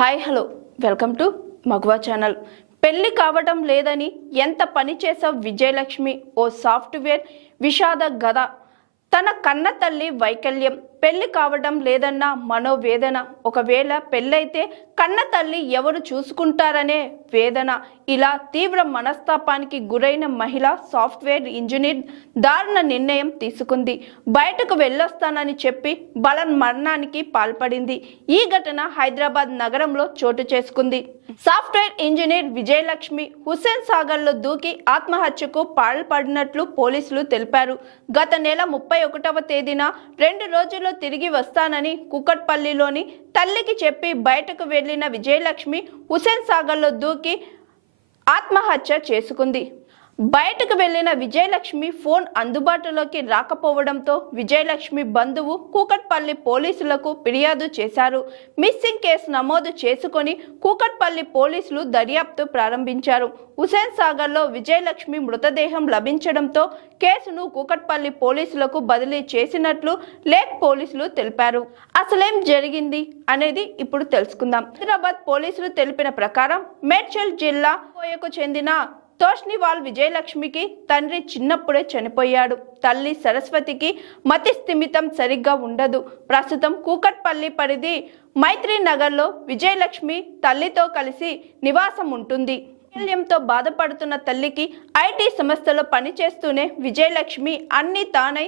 Hi hello. Welcome to Maguva channel. పెళ్ళి కావడం లేదని ఎంత పని చేసావు విజయలక్ష్మి? ఓ సాఫ్ట్వేర్ విషాద గద. తన కన్న తల్లి వైకల్యం. పెళ్ళి కావడం లేదన్న మనోవేదన. ఒకవేళ పెళ్ళైతే కన్న తల్లి ఎవరు చూసుకుంటారనే వేదన. ఇలా తీవ్ర మనస్తాపానికి గురైన మహిళ సాఫ్ట్వేర్ ఇంజనీర్ దారుణ నిర్ణయం తీసుకుంది. బయటకు వెళ్ళొస్తానని చెప్పి బలన్ మరణానికి పాల్పడింది. ఈ ఘటన హైదరాబాద్ నగరంలో చోటు చేసుకుంది. సాఫ్ట్వేర్ ఇంజనీర్ విజయలక్ష్మి హుస్సేన్ సాగర్లో దూకి ఆత్మహత్యకు పాల్పడినట్లు పోలీసులు తెలిపారు. గత నెల ముప్పై ఒకటవ తేదీన రెండు రోజుల్లో తిరిగి వస్తానని కుకట్పల్లిలోని తల్లికి చెప్పి బయటకు వెళ్ళిన విజయలక్ష్మి హుసేన్ సాగర్లో దూకి ఆత్మహత్య చేసుకుంది. బయటకు వెళ్ళిన విజయలక్ష్మి ఫోన్ అందుబాటులోకి రాకపోవడంతో విజయలక్ష్మి బంధువు కూకట్పల్లి పోలీసులకు ఫిర్యాదు చేశారు. మిస్సింగ్ కేసు నమోదు చేసుకొని కూకట్పల్లి పోలీసులు దర్యాప్తు ప్రారంభించారు. హుసేన్ సాగర్లో విజయలక్ష్మి మృతదేహం లభించడంతో కేసును కూకట్పల్లి పోలీసులకు బదిలీ చేసినట్లు లేక్ పోలీసులు తెలిపారు. అసలేం జరిగింది అనేది ఇప్పుడు తెలుసుకుందాం. హైదరాబాద్ పోలీసులు తెలిపిన ప్రకారం మేడ్చల్ జిల్లా కోయకు చెందిన తోష్నివాల్ విజయలక్ష్మికి తండ్రి చిన్నప్పుడే చనిపోయాడు. తల్లి సరస్వతికి మతి స్థిమితం సరిగ్గా ఉండదు. ప్రస్తుతం కూకట్పల్లి పరిధి మైత్రి నగర్లో విజయలక్ష్మి తల్లితో కలిసి నివాసం ఉంటుంది. వైకల్యంతో బాధపడుతున్న తల్లికి ఐటీ సంస్థలో పనిచేస్తూనే విజయలక్ష్మి అన్ని తానై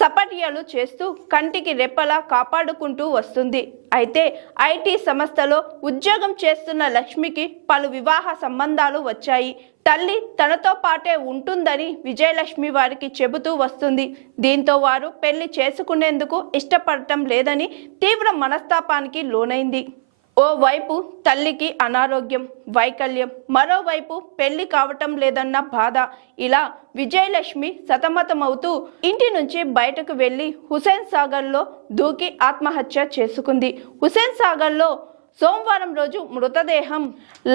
సపర్యలు చేస్తూ కంటికి రెప్పలా కాపాడుకుంటూ వస్తుంది. అయితే ఐటీ సంస్థలో ఉద్యోగం చేస్తున్న లక్ష్మికి పలు వివాహ సంబంధాలు వచ్చాయి. తల్లి తనతో పాటే ఉంటుందని విజయలక్ష్మి వారికి చెబుతూ వస్తుంది. దీంతో వారు పెళ్ళి చేసుకునేందుకు ఇష్టపడటం లేదని తీవ్ర మనస్తాపానికి లోనైంది. ఓవైపు తల్లికి అనారోగ్యం వైకల్యం మరోవైపు పెళ్ళి కావటం లేదన్న బాధ. ఇలా విజయలక్ష్మి సతమతమవుతూ ఇంటి నుంచి బయటకు వెళ్ళి హుసేన్ సాగర్లో దూకి ఆత్మహత్య చేసుకుంది. హుసేన్ సాగర్లో సోమవారం రోజు మృతదేహం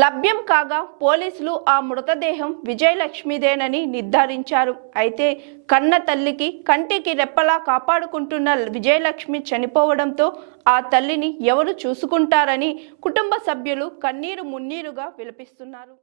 లభ్యం కాగా పోలీసులు ఆ మృతదేహం విజయలక్ష్మిదేనని నిర్ధారించారు. అయితే కన్న తల్లికి కంటికి రెప్పలా కాపాడుకుంటున్న విజయలక్ష్మి చనిపోవడంతో ఆ తల్లిని ఎవరు చూసుకుంటారని కుటుంబ సభ్యులు కన్నీరు మున్నీరుగా విలపిస్తున్నారు.